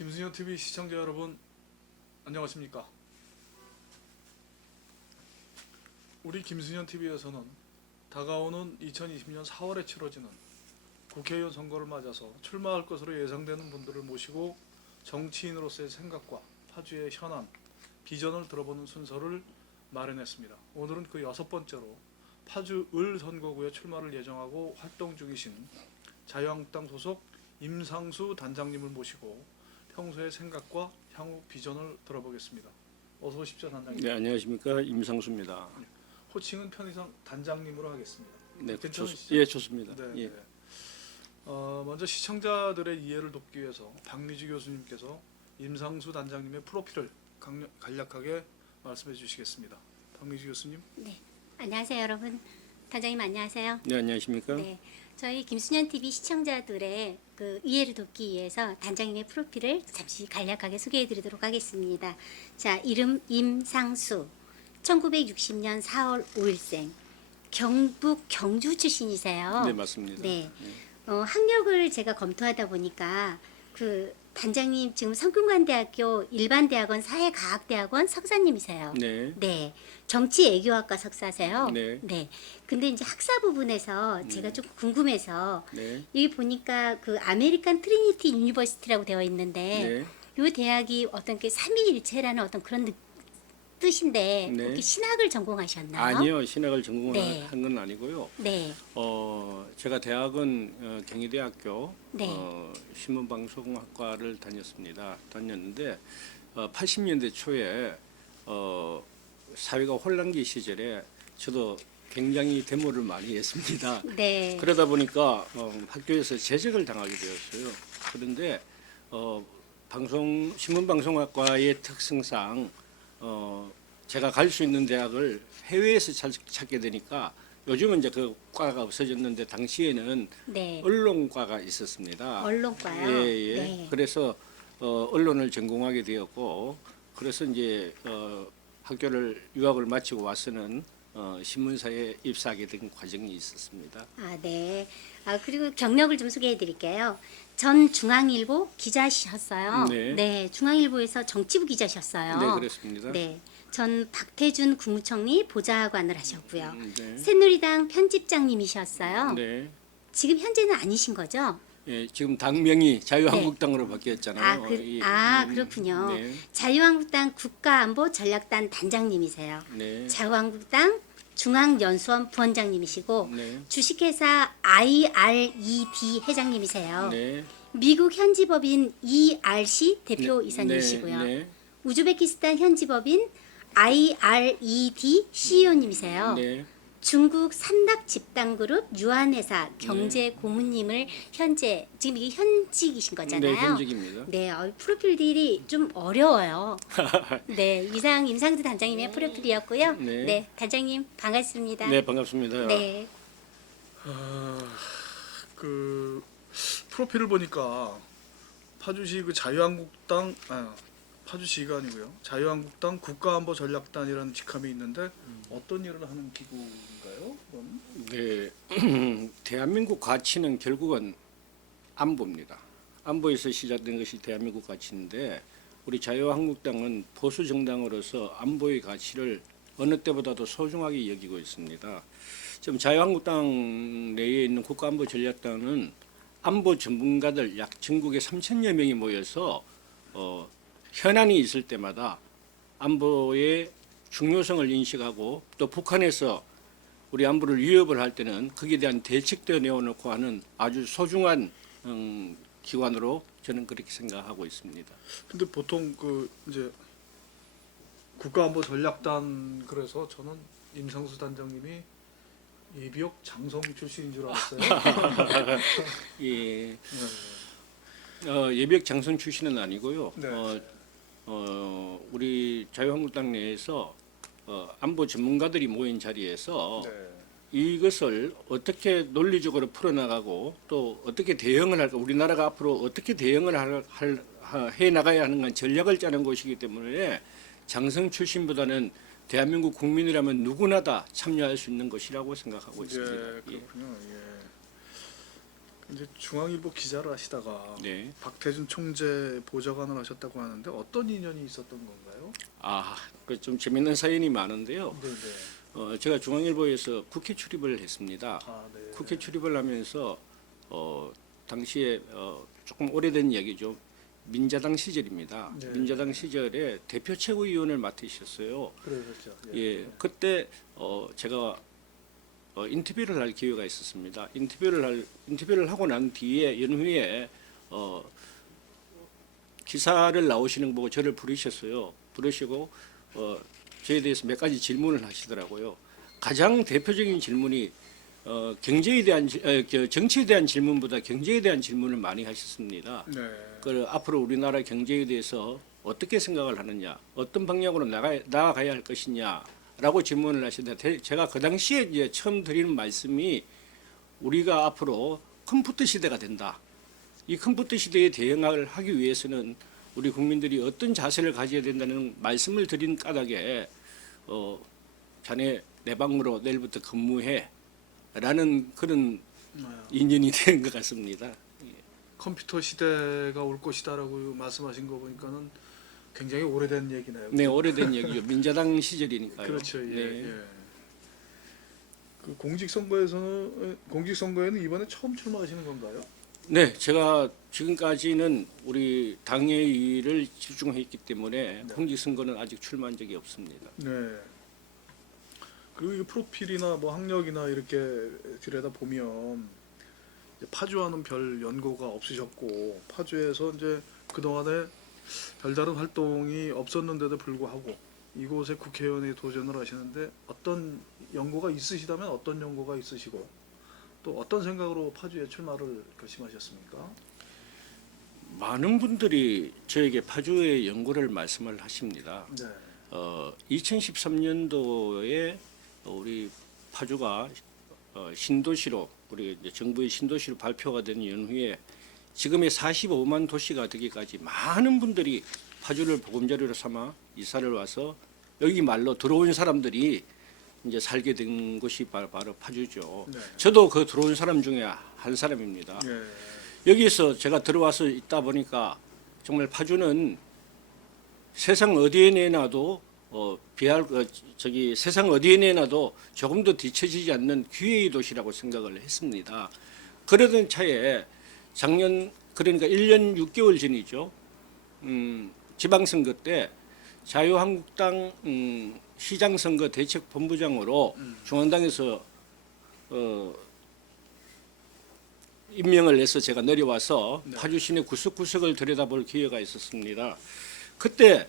김순현 TV 시청자 여러분 안녕하십니까? 우리 김순현 TV에서는 다가오는 2020년 4월에 치러지는 국회의원 선거를 맞아서 출마할 것으로 예상되는 분들을 모시고 정치인으로서의 생각과 파주의 현안, 비전을 들어보는 순서를 마련했습니다. 오늘은 그 6번째로 파주 을 선거구에 출마를 예정하고 활동 중이신 자유한국당 소속 임상수 단장님을 모시고 평소의 생각과 향후 비전을 들어보겠습니다. 어서 오십시오, 단장님. 네, 안녕하십니까, 임상수입니다. 호칭은 편의상 단장님으로 하겠습니다. 네, 괜찮으시죠? 예, 좋습니다. 네. 예. 네. 먼저 시청자들의 이해를 돕기 위해서 박미주 교수님께서 임상수 단장님의 프로필을 간략하게 말씀해 주시겠습니다. 박미주 교수님. 네, 안녕하세요 여러분. 단장님 안녕하세요. 네, 안녕하십니까? 네, 저희 김순현 TV 시청자들의 그 이해를 돕기 위해서 단장님의 프로필을 잠시 간략하게 소개해드리도록 하겠습니다. 자, 이름 임상수, 1960년 4월 5일생, 경북 경주 출신이세요. 네, 맞습니다. 네, 학력을 제가 검토하다 보니까 그 단장님 지금 성균관대학교 일반대학원 사회과학대학원 석사님이세요. 네. 네, 정치외교학과 석사세요. 네. 근데 이제 학사 부분에서 제가 조금 궁금해서 네. 여기 보니까 그 아메리칸 트리니티 유니버시티라고 되어 있는데 네. 이 대학이 어떤 게 삼위일체라는 어떤 그런 뜻인데 네. 혹시 신학을 전공하셨나요? 아니요, 신학을 전공한 네. 건 아니고요. 네, 제가 대학은 경희대학교 네. 신문방송학과를 다녔는데 80년대 초에 사회가 혼란기 시절에 저도 굉장히 데모를 많이 했습니다. 네, 그러다 보니까 학교에서 제적을 당하게 되었어요. 그런데 신문방송학과의 특성상 제가 갈 수 있는 대학을 해외에서 찾게 되니까 요즘은 이제 그 과가 없어졌는데 당시에는 네. 언론과가 있었습니다. 언론과요. 예. 네. 그래서 언론을 전공하게 되었고, 그래서 이제 학교를 유학을 마치고 와서는 신문사에 입사하게 된 과정이 있었습니다. 아, 네. 아, 그리고 경력을 좀 소개해 드릴게요. 전 중앙일보 기자셨어요. 네. 중앙일보에서 정치부 기자셨어요. 네, 그렇습니다. 네. 전 박태준 국무총리 보좌관을 하셨고요. 네. 새누리당 편집장님이셨어요. 네. 지금 현재는 아니신 거죠? 예, 지금 당명이 자유한국당으로 바뀌었잖아요. 그렇군요. 네. 자유한국당 국가안보전략단 단장님이세요. 네. 자유한국당 중앙연수원 부원장님이시고 네. 주식회사 IRED 회장님이세요. 네. 미국 현지법인 ERC 대표이사님이시고요. 네. 우즈베키스탄 현지법인 IRED CEO님이세요. 네. 중국 산낙 집단그룹 유한회사 경제고문님을 현재 지금 이게 현직이신 거잖아요. 네, 현직입니다. 네, 프로필들이 좀 어려워요. 네, 이상 임상수 단장님의 프로필이었고요. 네. 네, 단장님 반갑습니다. 네, 반갑습니다. 네, 그 프로필을 보니까 파주시 그 파주시가 아니고요. 자유한국당 국가안보전략단이라는 직함이 있는데 어떤 일을 하는 기구인가요? 그럼? 네, 대한민국 가치는 결국은 안보입니다. 안보에서 시작된 것이 대한민국 가치인데 우리 자유한국당은 보수 정당으로서 안보의 가치를 어느 때보다도 소중하게 여기고 있습니다. 지금 자유한국당 내에 있는 국가안보전략단은 안보 전문가들 약 전국에 3,000여 명이 모여서 현안이 있을 때마다 안보의 중요성을 인식하고 또 북한에서 우리 안보를 위협을 할 때는 거기에 대한 대책도 내어놓고 하는 아주 소중한 기관으로 저는 그렇게 생각하고 있습니다. 근데 보통 그 이제 국가안보전략단 그래서 저는 임상수 단장님이 예비역 장성 출신인 줄 알았어요. 예, 네. 예비역 장성 출신은 아니고요. 네. 우리 자유한국당 내에서 안보 전문가들이 모인 자리에서 네. 이것을 어떻게 논리적으로 풀어나가고 또 어떻게 대응을 할까, 우리나라가 앞으로 어떻게 대응을 해 나가야 하는 건 전략을 짜는 곳이기 때문에 장성 출신보다는 대한민국 국민이라면 누구나 다 참여할 수 있는 것이라고 생각하고 있습니다. 예, 그렇군요. 예. 이제 중앙일보 기자를 하시다가 네. 박태준 총재 보좌관을 하셨다고 하는데 어떤 인연이 있었던 건가요? 그 좀 재밌는 사연이 많은데요. 네네. 제가 중앙일보에서 국회 출입을 했습니다. 네. 국회 출입을 하면서 당시에 조금 오래된 얘기죠. 민자당 시절입니다. 네. 민자당 시절에 대표 최고위원을 맡으셨어요. 그러셨죠. 예, 그때 제가 인터뷰를 할 기회가 있었습니다. 인터뷰를 하고 난 뒤에 연후에 기사를 나오시는 거 보고 저를 부르셨어요. 부르시고 저에 대해서 몇 가지 질문을 하시더라고요. 가장 대표적인 질문이 경제에 대한 정치에 대한 질문보다 경제에 대한 질문을 많이 하셨습니다. 네. 그 앞으로 우리나라 경제에 대해서 어떻게 생각을 하느냐, 어떤 방향으로 나아가야 할 것이냐라고 질문을 하시는데 제가 그 당시에 이제 처음 드리는 말씀이 우리가 앞으로 컴퓨터 시대가 된다. 이 컴퓨터 시대에 대응을 하기 위해서는 우리 국민들이 어떤 자세를 가져야 된다는 말씀을 드린 까닭에 자네 내 방으로 내일부터 근무해라는 그런 인연이 된 것 같습니다. 컴퓨터 시대가 올 것이다라고 말씀하신 거 보니까는 굉장히 오래된 얘기네요. 네, 오래된 얘기죠. 민자당 시절이니까요. 그렇죠. 예. 네. 예. 그 공직선거에는 이번에 처음 출마하시는 건가요? 네, 제가 지금까지는 우리 당의 일을 집중했기 때문에 네. 공직선거는 아직 출마한 적이 없습니다. 네. 그리고 이 프로필이나 뭐 학력이나 이렇게 들여다 보면 파주와는 별 연고가 없으셨고 파주에서 이제 그 동안에 별다른 활동이 없었는데도 불구하고 이곳에 국회의원에 도전을 하시는데 어떤 연고가 있으시다면 어떤 연고가 있으시고 또 어떤 생각으로 파주에 출마를 결심하셨습니까? 많은 분들이 저에게 파주의 연고를 말씀을 하십니다. 네. 2013년도에 우리 파주가 신도시로 우리 이제 정부의 신도시로 발표가 된 연후에 지금의 45만 도시가 되기까지 많은 분들이 파주를 보금자리로 삼아 이사를 와서 여기 말로 들어온 사람들이 이제 살게 된 곳이 바로 파주죠. 네. 저도 그 들어온 사람 중에 한 사람입니다. 네. 여기에서 제가 들어와서 있다 보니까 정말 파주는 세상 어디에 내놔도 세상 어디에 내놔도 조금도 뒤처지지 않는 기회의 도시라고 생각을 했습니다. 그러던 차에 작년 그러니까 1년 6개월 전이죠. 지방선거 때 자유한국당 시장선거 대책본부장으로 중앙당에서 임명을 해서 제가 내려와서 네. 파주 시내 구석구석을 들여다볼 기회가 있었습니다. 그때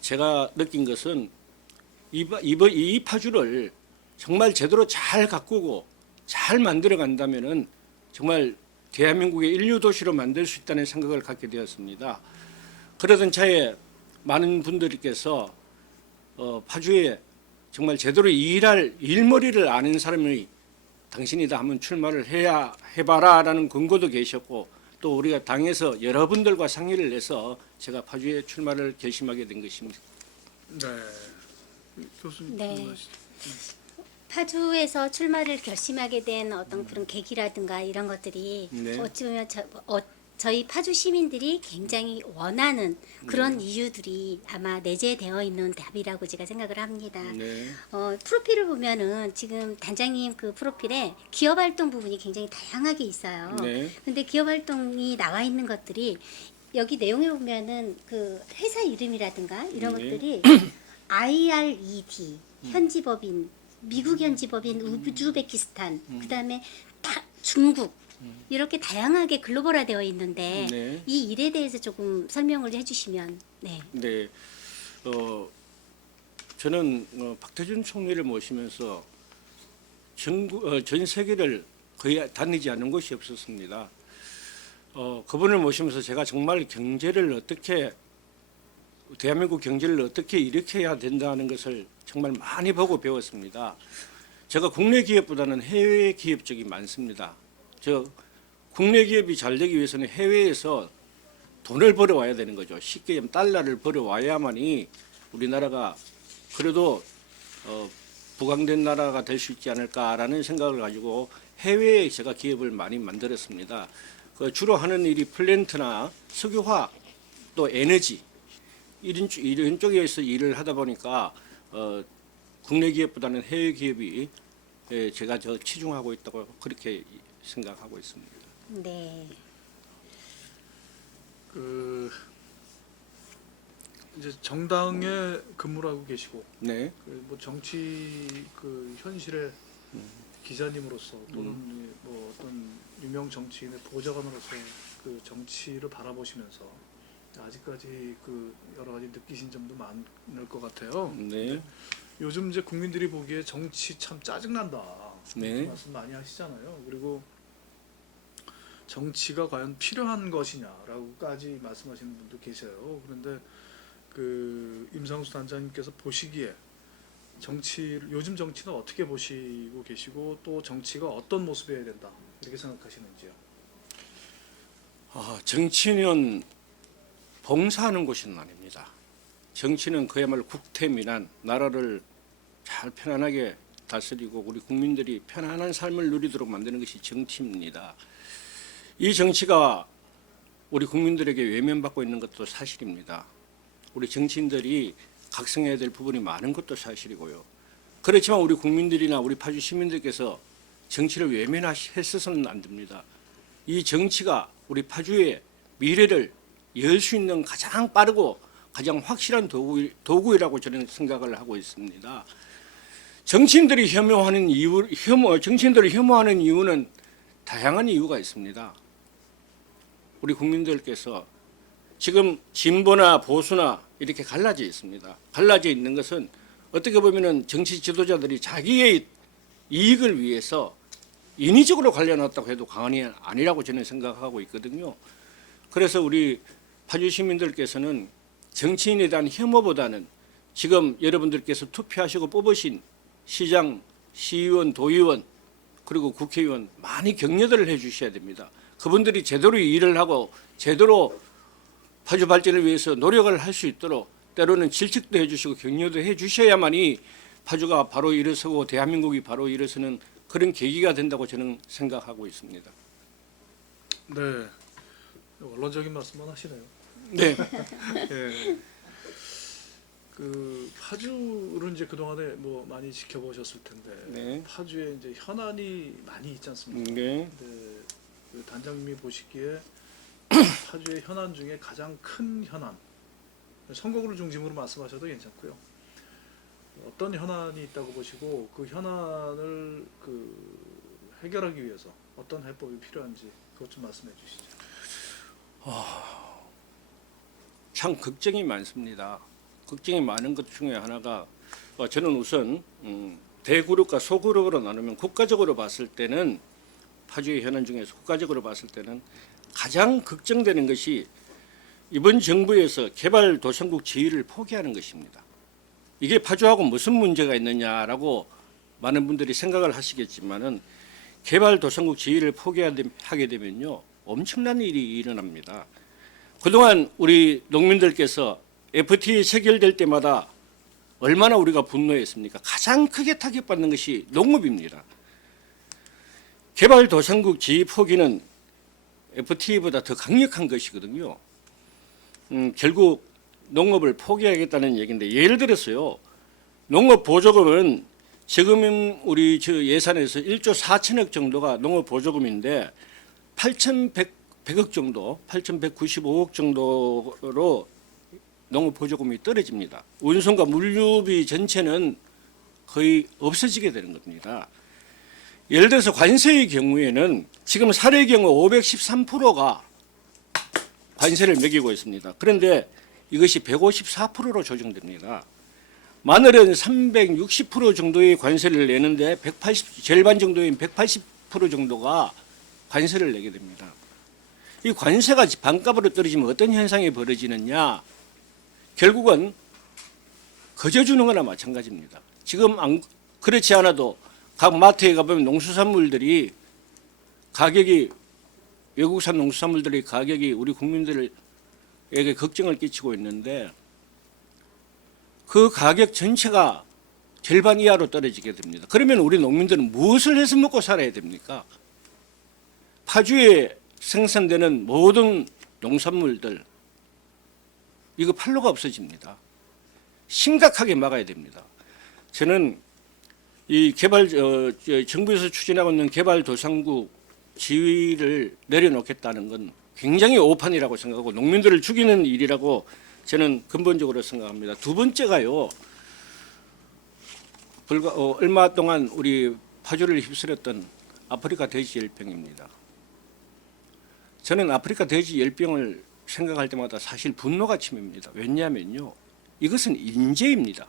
제가 느낀 것은 이 파주를 정말 제대로 잘 가꾸고 잘 만들어 간다면은 정말 대한민국의 인류 도시로 만들 수 있다는 생각을 갖게 되었습니다. 그러던 차에 많은 분들께서 파주에 정말 제대로 일할 일머리를 아는 사람이 당신이다 한번 출마를 해봐라라는 권고도 계셨고 또 우리가 당에서 여러분들과 상의를 해서 제가 파주에 출마를 결심하게 된 것입니다. 네. 교수님 네. 질문하시죠. 파주에서 출마를 결심하게 된 어떤 그런 계기라든가 이런 것들이 네. 어찌 보면 저희 파주 시민들이 굉장히 원하는 그런 이유들이 아마 내재되어 있는 답이라고 제가 생각을 합니다. 네. 프로필을 보면은 지금 단장님 그 프로필에 기업 활동 부분이 굉장히 다양하게 있어요. 네. 근데 기업 활동이 나와 있는 것들이 여기 내용에 보면은 그 회사 이름이라든가 이런 네. 것들이 IRED 현지법인, 미국 현지법인, 우즈베키스탄, 그다음에 중국 이렇게 다양하게 글로벌화되어 있는데 네. 이 일에 대해서 조금 설명을 해주시면 네. 네. 저는 박태준 총리를 모시면서 전 세계를 거의 다니지 않은 곳이 없었습니다. 그분을 모시면서 제가 정말 대한민국 경제를 어떻게 일으켜야 된다는 것을 정말 많이 보고 배웠습니다. 제가 국내 기업보다는 해외 기업 쪽이 많습니다. 국내 기업이 잘 되기 위해서는 해외에서 돈을 벌어와야 되는 거죠. 쉽게 얘기하면 달러를 벌어와야만이 우리나라가 그래도 부강된 나라가 될 수 있지 않을까라는 생각을 가지고 해외에 제가 기업을 많이 만들었습니다. 그 주로 하는 일이 플랜트나 석유화 또 에너지 이런 쪽에서 일을 하다 보니까 국내 기업보다는 해외 기업이 제가 더 치중하고 있다고 그렇게 생각하고 있습니다. 네. 그 이제 정당에 근무를 하고 계시고 네. 뭐 정치 그 현실의 기자님으로서 또는 뭐 어떤 유명 정치인의 보좌관으로서 그 정치를 바라보시면서 아직까지 그 여러 가지 느끼신 점도 많을 것 같아요. 네. 요즘 이제 국민들이 보기에 정치 참 짜증난다. 네. 그런 말씀 많이 하시잖아요. 그리고 정치가 과연 필요한 것이냐라고까지 말씀하시는 분도 계셔요. 그런데 그 임상수 단장님께서 보시기에 요즘 정치는 어떻게 보시고 계시고 또 정치가 어떤 모습이어야 된다 이렇게 생각하시는지요? 정치는 봉사하는 곳은 아닙니다. 정치는 그야말로 국태민안, 나라를 잘 편안하게 다스리고 우리 국민들이 편안한 삶을 누리도록 만드는 것이 정치입니다. 이 정치가 우리 국민들에게 외면받고 있는 것도 사실입니다. 우리 정치인들이 각성해야 될 부분이 많은 것도 사실이고요. 그렇지만 우리 국민들이나 우리 파주 시민들께서 정치를 외면해서는 안 됩니다. 이 정치가 우리 파주의 미래를 열 수 있는 가장 빠르고 가장 확실한 도구이라고 저는 생각을 하고 있습니다. 정치인들을 혐오하는 이유는 다양한 이유가 있습니다. 우리 국민들께서 지금 진보나 보수나 이렇게 갈라져 있습니다. 갈라져 있는 것은 어떻게 보면은 정치 지도자들이 자기의 이익을 위해서 인위적으로 갈려놨다고 해도 과언이 아니라고 저는 생각하고 있거든요. 그래서 우리 파주 시민들께서는 정치인에 대한 혐오보다는 지금 여러분들께서 투표하시고 뽑으신 시장, 시의원, 도의원 그리고 국회의원 많이 격려를 해주셔야 됩니다. 그분들이 제대로 일을 하고 제대로 파주 발전을 위해서 노력을 할 수 있도록 때로는 질책도 해주시고 격려도 해주셔야만이 파주가 바로 일어서고 대한민국이 바로 일어서는 그런 계기가 된다고 저는 생각하고 있습니다. 네, 원론적인 말씀만 하시네요. 네. 예. 그 파주를 이제 그동안에 뭐 많이 지켜보셨을 텐데 네. 파주에 이제 현안이 많이 있지 않습니까? 네. 근데 그 단장님이 보시기에 파주의 현안 중에 가장 큰 현안, 선거구를 중심으로 말씀하셔도 괜찮고요. 어떤 현안이 있다고 보시고 그 현안을 그 해결하기 위해서 어떤 해법이 필요한지 그것 좀 말씀해 주시죠. 참 걱정이 많습니다. 걱정이 많은 것 중에 하나가 저는 우선 대그룹과 소그룹으로 나누면 국가적으로 봤을 때는 파주의 현안 중에서 국가적으로 봤을 때는 가장 걱정되는 것이 이번 정부에서 개발도상국 지위를 포기하는 것입니다. 이게 파주하고 무슨 문제가 있느냐라고 많은 분들이 생각을 하시겠지만은 개발도상국 지위를 포기하게 되면요 엄청난 일이 일어납니다. 그동안 우리 농민들께서 FTA 체결될 때마다 얼마나 우리가 분노했습니까? 가장 크게 타격받는 것이 농업입니다. 개발도상국 지위 포기는 FTA보다 더 강력한 것이거든요. 결국 농업을 포기하겠다는 얘기인데 예를 들어서요. 농업 보조금은 지금 우리 예산에서 1조 4천억 정도가 농업 보조금인데 8,100억 정도, 8,195억 정도로 농업 보조금이 떨어집니다. 운송과 물류비 전체는 거의 없어지게 되는 겁니다. 예를 들어서 관세의 경우에는 지금 사례의 경우 513%가 관세를 매기고 있습니다. 그런데 이것이 154%로 조정됩니다. 마늘은 360% 정도의 관세를 내는데 절반 정도인 180% 정도가 관세를 내게 됩니다. 이 관세가 반값으로 떨어지면 어떤 현상이 벌어지느냐? 결국은 거저 주는 거나 마찬가지입니다. 지금 그렇지 않아도 각 마트에 가보면 농수산물들이 가격이 외국산 농수산물들의 가격이 우리 국민들에게 걱정을 끼치고 있는데 그 가격 전체가 절반 이하로 떨어지게 됩니다. 그러면 우리 농민들은 무엇을 해서 먹고 살아야 됩니까? 파주에 생산되는 모든 농산물들 이거 판로가 없어집니다. 심각하게 막아야 됩니다. 저는 이 정부에서 추진하고 있는 개발도상국 지위를 내려놓겠다는 건 굉장히 오판이라고 생각하고 농민들을 죽이는 일이라고 저는 근본적으로 생각합니다. 두 번째가요. 얼마 동안 우리 파주를 휩쓸었던 아프리카 돼지 열병입니다. 저는 아프리카 돼지 열병을 생각할 때마다 사실 분노가 치밉니다. 왜냐하면요. 이것은 인재입니다.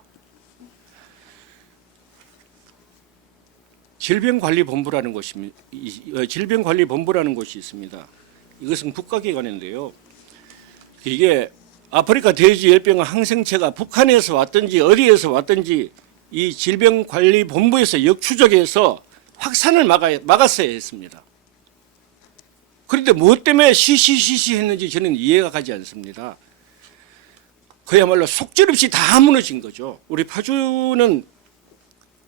질병관리본부라는 곳이 있습니다. 이것은 국가기관인데요. 이게 아프리카 돼지 열병 항생체가 북한에서 왔든지 어디에서 왔든지 이 질병관리본부에서 역추적해서 확산을 막았어야 했습니다. 그런데 무엇 때문에 시시시시 했는지 저는 이해가 가지 않습니다. 그야말로 속절없이 다 무너진 거죠. 우리 파주는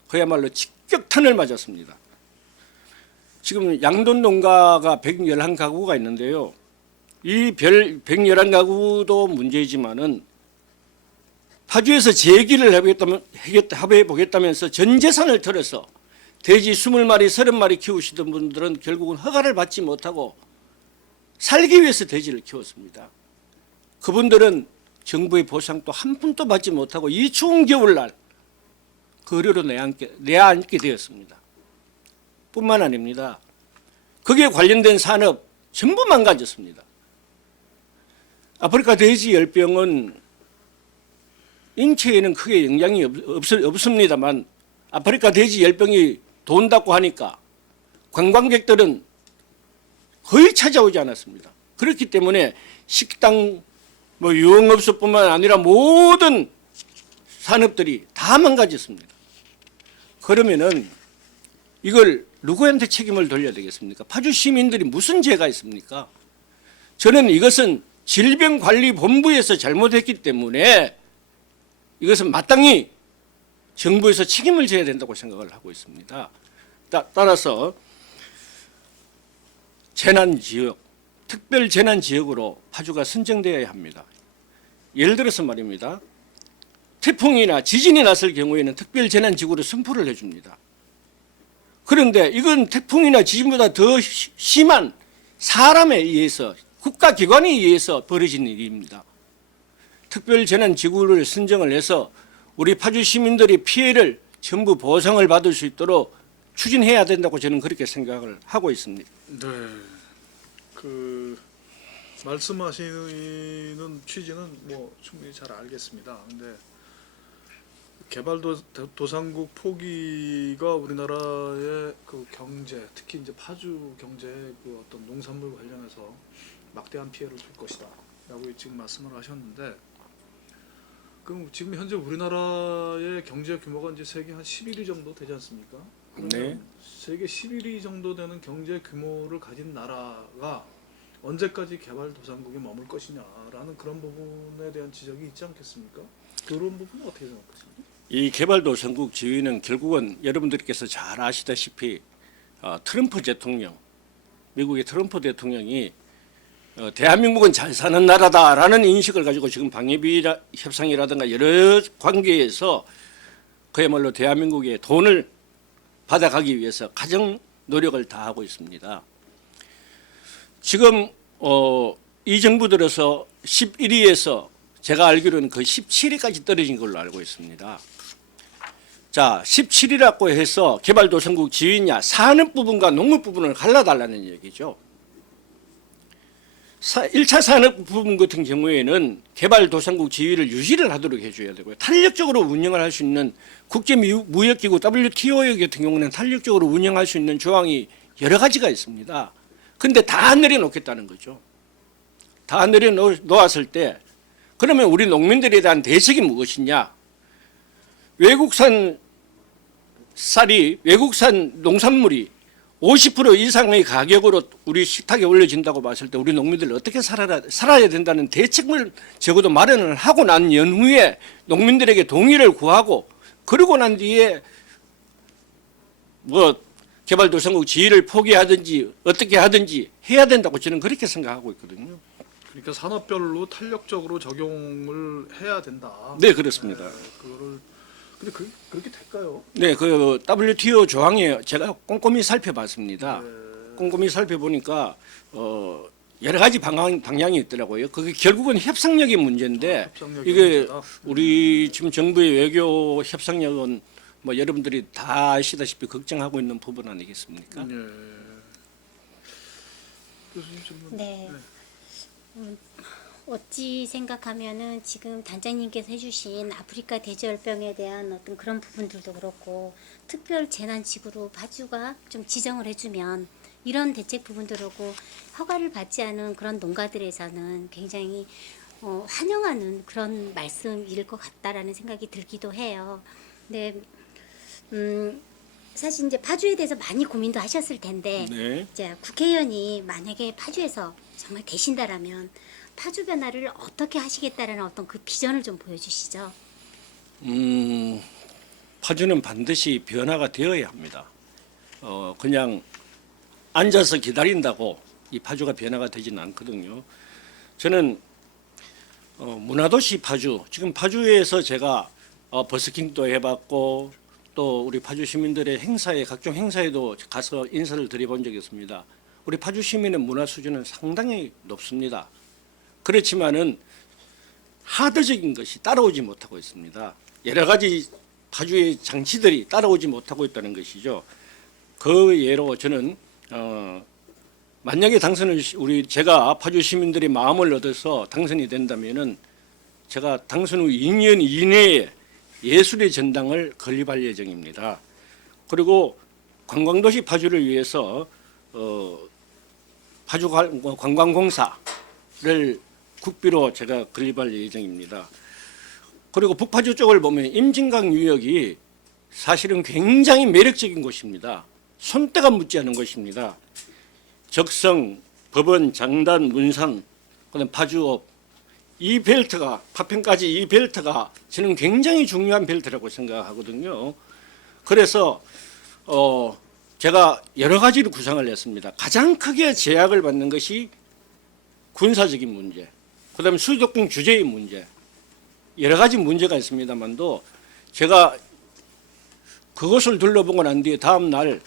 그야말로 직격탄을 맞았습니다. 지금 양돈 농가가 111가구가 있는데요. 이 111가구도 문제이지만은 파주에서 재기를 해보겠다면서 전 재산을 털어서 돼지 20마리, 30마리 키우시던 분들은 결국은 허가를 받지 못하고 살기 위해서 돼지를 키웠습니다. 그분들은 정부의 보상도 한 푼도 받지 못하고 이 추운 겨울날 거리로 내앉게 되었습니다. 뿐만 아닙니다. 거기에 관련된 산업 전부 망가졌습니다. 아프리카 돼지 열병은 인체에는 크게 영향이 없습니다만 아프리카 돼지 열병이 돈다고 하니까 관광객들은 거의 찾아오지 않았습니다. 그렇기 때문에 식당, 유흥업소뿐만 아니라 모든 산업들이 다 망가졌습니다. 그러면은 이걸 누구한테 책임을 돌려야 되겠습니까? 파주 시민들이 무슨 죄가 있습니까? 저는 이것은 질병관리본부에서 잘못했기 때문에 이것은 마땅히 정부에서 책임을 져야 된다고 생각을 하고 있습니다. 따라서 재난지역, 특별재난지역으로 파주가 선정되어야 합니다. 예를 들어서 말입니다. 태풍이나 지진이 났을 경우에는 특별재난지구로 선포를 해줍니다. 그런데 이건 태풍이나 지진보다 더 심한 사람에 의해서 국가기관에 의해서 벌어진 일입니다. 특별재난지구를 선정을 해서 우리 파주 시민들이 피해를 전부 보상을 받을 수 있도록 추진해야 된다고 저는 그렇게 생각을 하고 있습니다. 네, 말씀하시는 취지는 충분히 잘 알겠습니다. 근데 개발도상국 포기가 우리나라의 그 경제, 특히 이제 파주 경제의 그 어떤 농산물 관련해서 막대한 피해를 줄 것이다라고 지금 말씀을 하셨는데, 그럼 지금 현재 우리나라의 경제 규모가 이제 세계 한 11위 정도 되지 않습니까? 네. 세계 11위 정도 되는 경제 규모를 가진 나라가 언제까지 개발도상국에 머물 것이냐라는 그런 부분에 대한 지적이 있지 않겠습니까? 그런 부분은 어떻게 생각하십니까? 이 개발도상국 지위는 결국은 여러분들께서 잘 아시다시피 트럼프 대통령, 미국의 트럼프 대통령이 대한민국은 잘 사는 나라다라는 인식을 가지고 지금 방위비 협상이라든가 여러 관계에서 그야말로 대한민국의 돈을 받아가기 위해서 가장 노력을 다하고 있습니다. 지금 이 정부 들어서 11위에서 제가 알기로는 거의 17위까지 떨어진 걸로 알고 있습니다. 자, 17위라고 해서 개발도상국 지위냐, 산업 부분과 농업 부분을 갈라달라는 얘기죠. 1차 산업 부분 같은 경우에는 개발도상국 지위를 유지를 하도록 해줘야 되고요. 탄력적으로 운영을 할 수 있는 국제무역기구 WTO 같은 경우는 탄력적으로 운영할 수 있는 조항이 여러 가지가 있습니다. 그런데 다 내려놓겠다는 거죠. 다 내려놓았을 때 그러면 우리 농민들에 대한 대책이 무엇이냐? 외국산 농산물이 50% 이상의 가격으로 우리 식탁에 올려진다고 봤을 때 우리 농민들 어떻게 살아야 된다는 대책을 적어도 마련을 하고 난 연후에 농민들에게 동의를 구하고 그러고 난 뒤에 뭐 개발도상국 지위를 포기하든지 어떻게 하든지 해야 된다고 저는 그렇게 생각하고 있거든요. 그러니까 산업별로 탄력적으로 적용을 해야 된다. 네, 그렇습니다. 그거를 근데 그렇게 될까요? 네, 그 WTO 조항에 제가 꼼꼼히 살펴봤습니다. 네. 꼼꼼히 살펴보니까 여러 가지 방향이 있더라고요. 그게 결국은 협상력의 문제인데 협상력이 이게 문제다. 우리 지금 정부의 외교 협상력은 뭐 여러분들이 다 아시다시피 걱정하고 있는 부분 아니겠습니까? 예. 교수님 질문. 네. 어찌 생각하면은 지금 단장님께서 해주신 아프리카 돼지열병에 대한 어떤 그런 부분들도 그렇고 특별 재난지구로 파주가 좀 지정을 해주면 이런 대책 부분들하고 허가를 받지 않은 그런 농가들에서는 굉장히 환영하는 그런 말씀일 것 같다라는 생각이 들기도 해요. 근데 사실 이제 파주에 대해서 많이 고민도 하셨을 텐데 네. 이제 국회의원이 만약에 파주에서 정말 되신다라면 파주 변화를 어떻게 하시겠다라는 어떤 그 비전을 좀 보여주시죠. 파주는 반드시 변화가 되어야 합니다. 그냥 앉아서 기다린다고 이 파주가 변화가 되지는 않거든요. 저는 문화도시 파주, 지금 파주에서 제가 버스킹도 해봤고 또 우리 파주 시민들의 행사에 각종 행사에도 가서 인사를 드려본 적이 있습니다. 우리 파주 시민의 문화 수준은 상당히 높습니다. 그렇지만은 하드적인 것이 따라오지 못하고 있습니다. 여러 가지 파주의 장치들이 따라오지 못하고 있다는 것이죠. 그 예로 저는 만약에 제가 파주 시민들의 마음을 얻어서 당선이 된다면은 제가 당선 후 2년 이내에 예술의 전당을 건립할 예정입니다. 그리고 관광도시 파주를 위해서 파주 관광공사를 국비로 제가 건립할 예정입니다. 그리고 북파주 쪽을 보면 임진강 유역이 사실은 굉장히 매력적인 곳입니다. 손때가 묻지 않은 곳입니다. 적성, 법원, 장단, 문산, 그다음 파주업 이 벨트가 파평까지 이 벨트가 저는 굉장히 중요한 벨트라고 생각하거든요. 그래서 제가 여러 가지로 구상을 했습니다. 가장 크게 제약을 받는 것이 군사적인 문제, 그다음에 수도권 규제의 문제, 여러 가지 문제가 있습니다만도 제가 그것을 둘러보고 난 뒤에 다음 날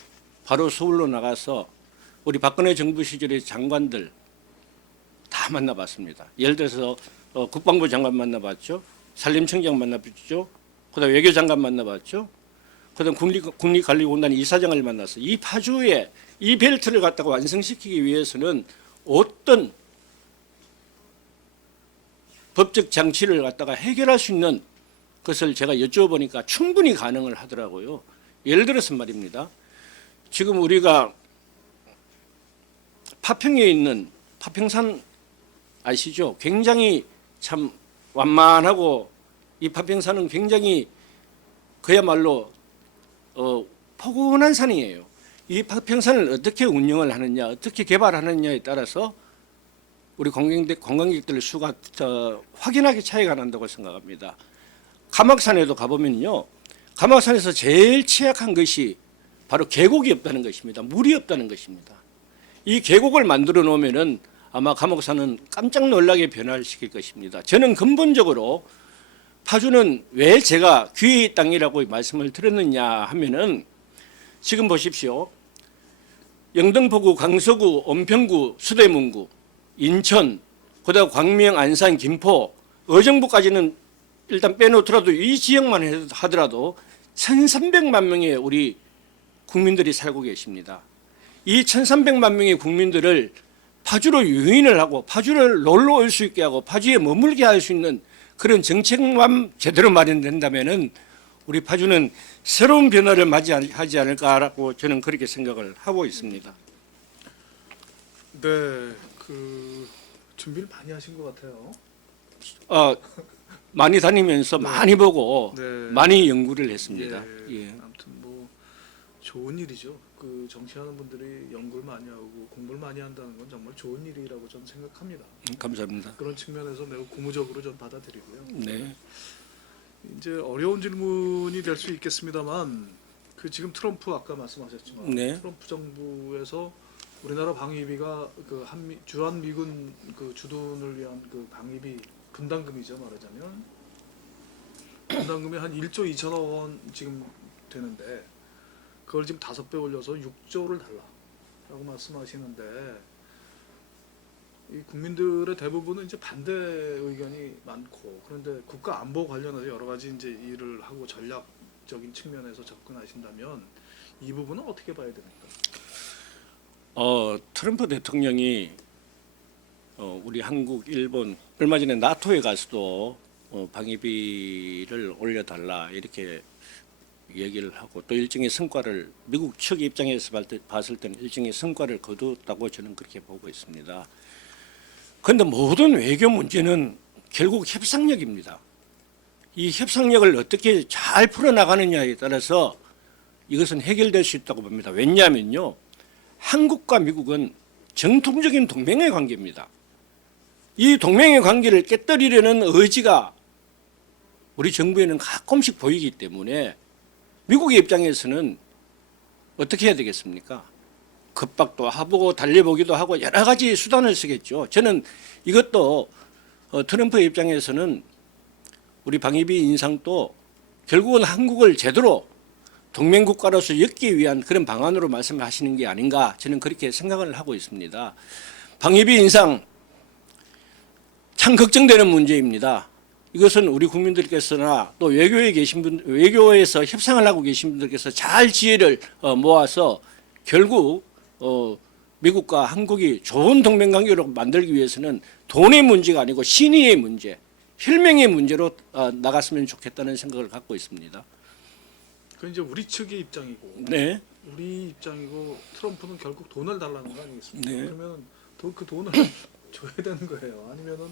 바로 서울로 나가서 우리 박근혜 정부 시절의 장관들 다 만나봤습니다. 예를 들어서 국방부 장관 만나봤죠, 산림청장 만나봤죠, 그다음 외교장관 만나봤죠, 그다음 국립관리공단 이사장을 만나서 이 파주에 이 벨트를 갖다가 완성시키기 위해서는 어떤 법적 장치를 갖다가 해결할 수 있는 것을 제가 여쭤보니까 충분히 가능을 하더라고요. 예를 들어서 말입니다. 지금 우리가 파평에 있는 파평산 아시죠? 굉장히 참 완만하고 이 파평산은 굉장히 그야말로 포근한 산이에요. 이 파평산을 어떻게 운영을 하느냐, 어떻게 개발하느냐에 따라서 우리 관광객들 수가 확연하게 차이가 난다고 생각합니다. 가막산에도 가보면요, 가막산에서 제일 취약한 것이 바로 계곡이 없다는 것입니다. 물이 없다는 것입니다. 이 계곡을 만들어 놓으면은 아마 가막산은 깜짝 놀라게 변화시킬 것입니다. 저는 근본적으로 파주는 왜 제가 기회의 땅이라고 말씀을 드렸느냐 하면은 지금 보십시오. 영등포구, 강서구, 은평구, 수대문구, 인천, 그다음 광명, 안산, 김포, 의정부까지는 일단 빼놓더라도 이 지역만 하더라도 1,300만 명의 우리 국민들이 살고 계십니다. 이 1,300만 명의 국민들을 파주로 유인을 하고 파주를 놀러 올 수 있게 하고 파주에 머물게 할 수 있는 그런 정책만 제대로 마련된다면은 우리 파주는 새로운 변화를 맞이하지 않을까라고 저는 그렇게 생각을 하고 있습니다. 네, 그 준비를 많이 하신 것 같아요. 많이 다니면서 많이 보고 네. 많이 연구를 했습니다. 예. 아무튼 뭐 좋은 일이죠. 그 정치하는 분들이 연구를 많이 하고 공부를 많이 한다는 건 정말 좋은 일이라고 저는 생각합니다. 감사합니다. 그런 측면에서 매우 고무적으로 전 받아들이고요. 네. 이제 어려운 질문이 될 수 있겠습니다만 그 지금 트럼프 아까 말씀하셨지만 네. 트럼프 정부에서 우리나라 방위비가 그 주한 미군 그 주둔을 위한 그 방위비 분담금이죠 말하자면 분담금이 한 1조 2천억 원 지금 되는데 그걸 지금 5배 올려서 6조를 달라라고 말씀하시는데 이 국민들의 대부분은 이제 반대 의견이 많고 그런데 국가 안보 관련해서 여러 가지 이제 일을 하고 전략적인 측면에서 접근하신다면 이 부분은 어떻게 봐야 됩니까? 트럼프 대통령이 우리 한국, 일본 얼마 전에 나토에 가서도 방위비를 올려달라 이렇게 얘기를 하고 또 일정의 성과를 미국 측 입장에서 봤을 때는 일정의 성과를 거두었다고 저는 그렇게 보고 있습니다. 그런데 모든 외교 문제는 결국 협상력입니다. 이 협상력을 어떻게 잘 풀어나가느냐에 따라서 이것은 해결될 수 있다고 봅니다. 왜냐하면요. 한국과 미국은 정통적인 동맹의 관계입니다. 이 동맹의 관계를 깨뜨리려는 의지가 우리 정부에는 가끔씩 보이기 때문에 미국의 입장에서는 어떻게 해야 되겠습니까? 겁박도 하고 달래보기도 하고 여러 가지 수단을 쓰겠죠. 저는 이것도 트럼프의 입장에서는 우리 방위비 인상도 결국은 한국을 제대로 동맹국가로서 엮기 위한 그런 방안으로 말씀하시는 게 아닌가 저는 그렇게 생각을 하고 있습니다. 방위비 인상 참 걱정되는 문제입니다. 이것은 우리 국민들께서나 또 외교에 계신 외교에서 협상을 하고 계신 분들께서 잘 지혜를 모아서 결국 미국과 한국이 좋은 동맹 관계로 만들기 위해서는 돈의 문제가 아니고 신의의 문제, 혈맹의 문제로 나갔으면 좋겠다는 생각을 갖고 있습니다. 그 이제 우리 측의 입장이고 네. 우리 입장이고 트럼프는 결국 돈을 달라는 거 아니겠습니까? 네. 그러면 그 돈을 줘야 되는 거예요. 아니면은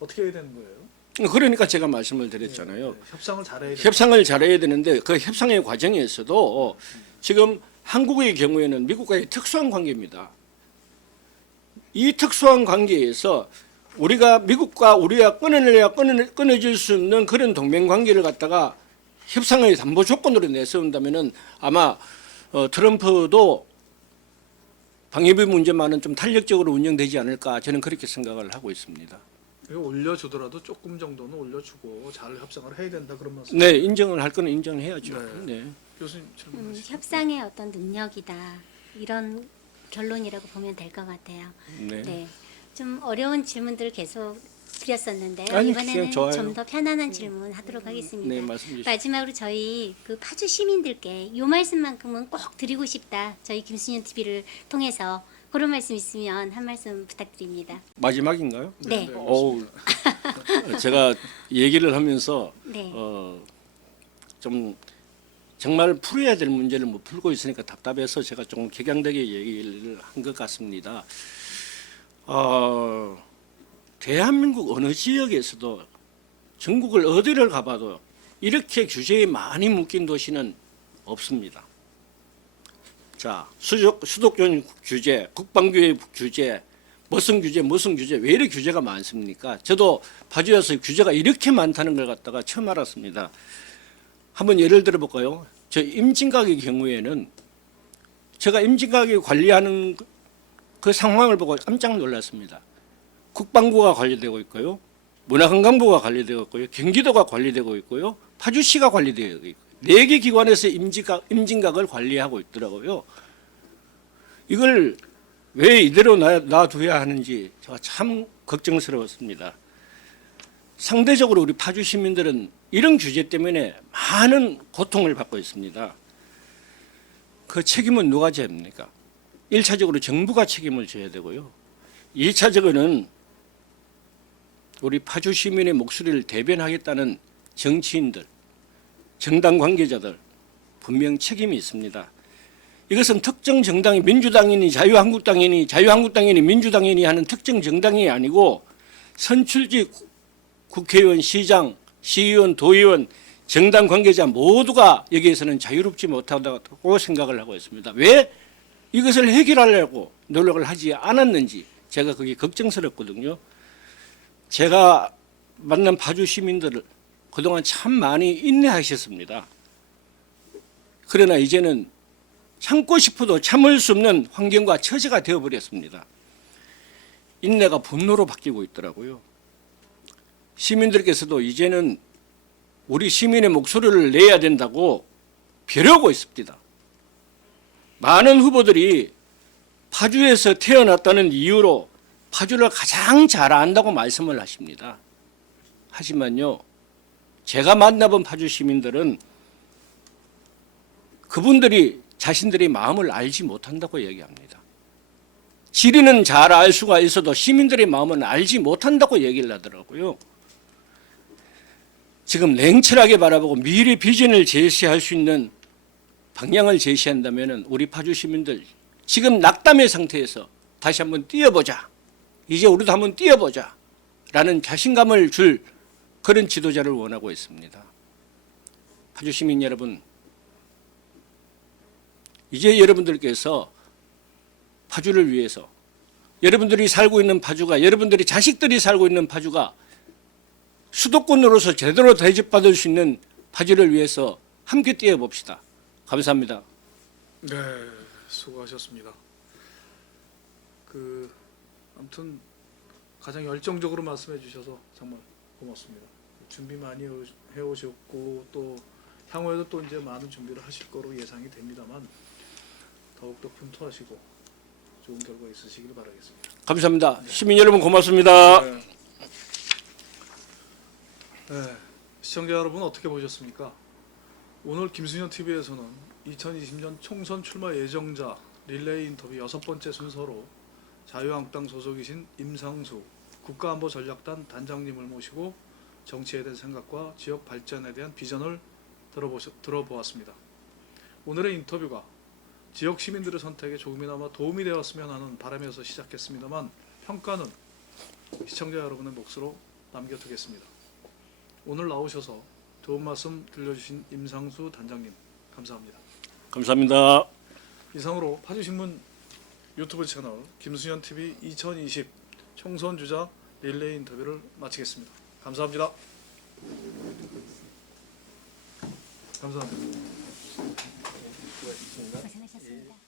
어떻게 해야 되는 거예요? 그러니까 제가 말씀을 드렸잖아요. 협상을 잘해야 돼. 협상을 잘해야 되는데 그 협상의 과정에서도 지금 한국의 경우에는 미국과의 특수한 관계입니다. 이 특수한 관계에서 우리가 미국과 우리가 끊어질 수 없는 그런 동맹 관계를 갖다가 협상의 담보 조건으로 내세운다면은 아마 트럼프도 방위비 문제만은 좀 탄력적으로 운영되지 않을까 저는 그렇게 생각을 하고 있습니다. 올려주더라도 조금 정도는 올려주고 잘 협상을 해야 된다 그런 말씀. 네, 인정을 할 거는 인정해야죠. 네. 교수님 질문하시죠. 협상의 어떤 능력이다 이런 결론이라고 보면 될 것 같아요. 네. 네, 좀 어려운 질문들을 계속 드렸었는데요. 아니, 이번에는 좋아요. 좀 더 편안한 질문 하도록 하겠습니다. 네, 말씀 주시죠. 마지막으로 저희 그 파주 시민들께 이 말씀만큼은 꼭 드리고 싶다. 저희 김수년 TV를 통해서 그런 말씀 있으면 한 말씀 부탁드립니다. 마지막인가요? 네. 어우, 제가 얘기를 하면서 네. 좀 정말 풀어야 될 문제를 못 풀고 있으니까 답답해서 제가 조금 격양되게 얘기를 한 것 같습니다. 대한민국 어느 지역에서도 전국을 어디를 가봐도 이렇게 규제에 많이 묶인 도시는 없습니다. 자, 수도권 규제, 국방교육 규제, 무슨 규제 왜 이렇게 규제가 많습니까? 저도 파주에서 규제가 이렇게 많다는 걸 갖다가 처음 알았습니다. 한번 예를 들어 볼까요? 저 임진각의 경우에는 제가 임진각에 관리하는 그 상황을 보고 깜짝 놀랐습니다. 국방부가 관리되고 있고요. 문화관광부가 관리되고 있고요. 경기도가 관리되고 있고요. 파주시가 관리되고 있고요. 4개 기관에서 임진각을 관리하고 있더라고요. 이걸 왜 이대로 놔둬야 하는지 제가 참 걱정스러웠습니다. 상대적으로 우리 파주 시민들은 이런 규제 때문에 많은 고통을 받고 있습니다. 그 책임은 누가 져야 합니까? 1차적으로 정부가 책임을 져야 되고요. 2차적으로는 우리 파주 시민의 목소리를 대변하겠다는 정치인들, 정당 관계자들 분명 책임이 있습니다. 이것은 특정 정당이 민주당이니 자유한국당이니 민주당이니 하는 특정 정당이 아니고 선출직 국회의원, 시장, 시의원, 도의원, 정당 관계자 모두가 여기에서는 자유롭지 못하다고 생각을 하고 있습니다. 왜 이것을 해결하려고 노력을 하지 않았는지 제가 그게 걱정스럽거든요. 제가 만난 파주 시민들을 그동안 참 많이 인내하셨습니다. 그러나 이제는 참고 싶어도 참을 수 없는 환경과 처지가 되어버렸습니다. 인내가 분노로 바뀌고 있더라고요. 시민들께서도 이제는 우리 시민의 목소리를 내야 된다고 벼르고 있습니다. 많은 후보들이 파주에서 태어났다는 이유로 파주를 가장 잘 안다고 말씀을 하십니다. 하지만요, 제가 만나본 파주 시민들은 그분들이 자신들의 마음을 알지 못한다고 얘기합니다. 지리는 잘 알 수가 있어도 시민들의 마음은 알지 못한다고 얘기를 하더라고요. 지금 냉철하게 바라보고 미래 비전을 제시할 수 있는 방향을 제시한다면 우리 파주 시민들 지금 낙담의 상태에서 다시 한번 뛰어보자. 이제 우리도 한번 뛰어보자. 라는 자신감을 줄 그런 지도자를 원하고 있습니다. 파주 시민 여러분, 이제 여러분들께서 파주를 위해서 여러분들이 살고 있는 파주가, 여러분들이 자식들이 살고 있는 파주가 수도권으로서 제대로 대접받을 수 있는 파주를 위해서 함께 뛰어봅시다. 감사합니다. 네, 수고하셨습니다. 아무튼 가장 열정적으로 말씀해 주셔서 정말 고맙습니다. 준비 많이 해오셨고 또 향후에도 또 이제 많은 준비를 하실 거로 예상이 됩니다만 더욱더 분투하시고 좋은 결과 있으시길 바라겠습니다. 감사합니다. 시민 여러분 고맙습니다. 네. 네, 시청자 여러분 어떻게 보셨습니까? 오늘 김수현 TV에서는 2020년 총선 출마 예정자 릴레이 인터뷰 6번째 순서로 자유한국당 소속이신 임상수 국가안보전략단 단장님을 모시고 정치에 대한 생각과 지역 발전에 대한 비전을 들어보았습니다. 오늘의 인터뷰가 지역 시민들의 선택에 조금이나마 도움이 되었으면 하는 바람에서 시작했습니다만 평가는 시청자 여러분의 몫으로 남겨두겠습니다. 오늘 나오셔서 좋은 말씀 들려주신 임상수 단장님 감사합니다. 감사합니다. 이상으로 파주신문 유튜브 채널 김수현 TV 2020 총선 주자 릴레이 인터뷰를 마치겠습니다. 감사합니다. 감사합니다.